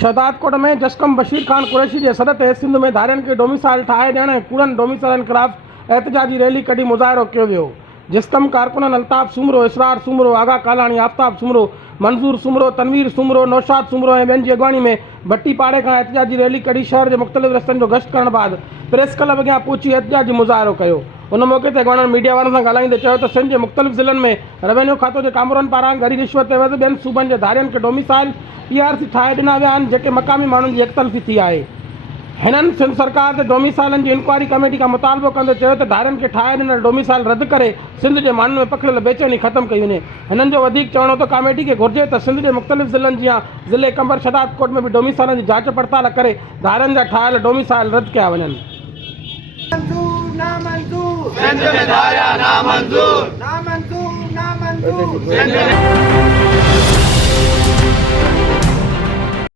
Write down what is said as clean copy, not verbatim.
शहदादकोट में जसकम बशीर खान कुरैशी के सदर ते सिंध में धारिन के ढोमिसाइल ठाहे ॾियण ऐं कूड़नि ढोमिसाइलनि ख़िलाफ़ एहतजाजी रैली कढी मुज़ाहिरो कयो वियो। जसकम कारकुनन अल्ताफ़ सूमरो, इसरार सूमरो, आगा कालाणी, आफ्ताब सूमरो, मंसूर सूमरो, तनवीर सूमरो, नौशाद सूमरो ऐं ॿियनि जी अॻवानी में भट्टी पाड़े खां एहतजाजी रैली कढी शहर के मुख़्तलिफ़ रस्तनि जो गश्त करण बाद प्रेस क्लब अॻियां पहुची एहतजाजी मुज़ाहिरो कयो। उन मौके ते अॻवाननि मीडिया वारनि सां ॻाल्हाईंदे चयो त सिंध के मुख़्तलिफ़ ज़िलनि में रेवेन्यू खातो के कामरनि पारां गरी रिश्वत एवज़ ॿियनि सूबनि के धारियनि खे डोमिसाइल PRC ठाहे ॾिना विया आहिनि, जेके मक़ामी माण्हुनि जी एकतलफ़ी थी आहे। हिननि सिंध सरकार ते डोमिसाइलनि जी इंक्वायरी कमेटी का मुतालबो कंदे चयो त धारियनि खे ठाहे ॾिनल डोमिसाइल रद्द करे सिंध के माण्हुनि में पखिड़ियल बेचैनी ख़त्म कई वञे। हिननि जो वधीक चवणो त कमेटी खे घुर्जे त सिंध के मुख़्तलिफ़ ज़िलनि जीअं ज़िले कंबर शहदादकोट में भी डोमिसाइलनि जी जांच पड़ताल करे धारियनि जा ठाहियल डोमिसाइल रद्द कया वञनि। नामंजूर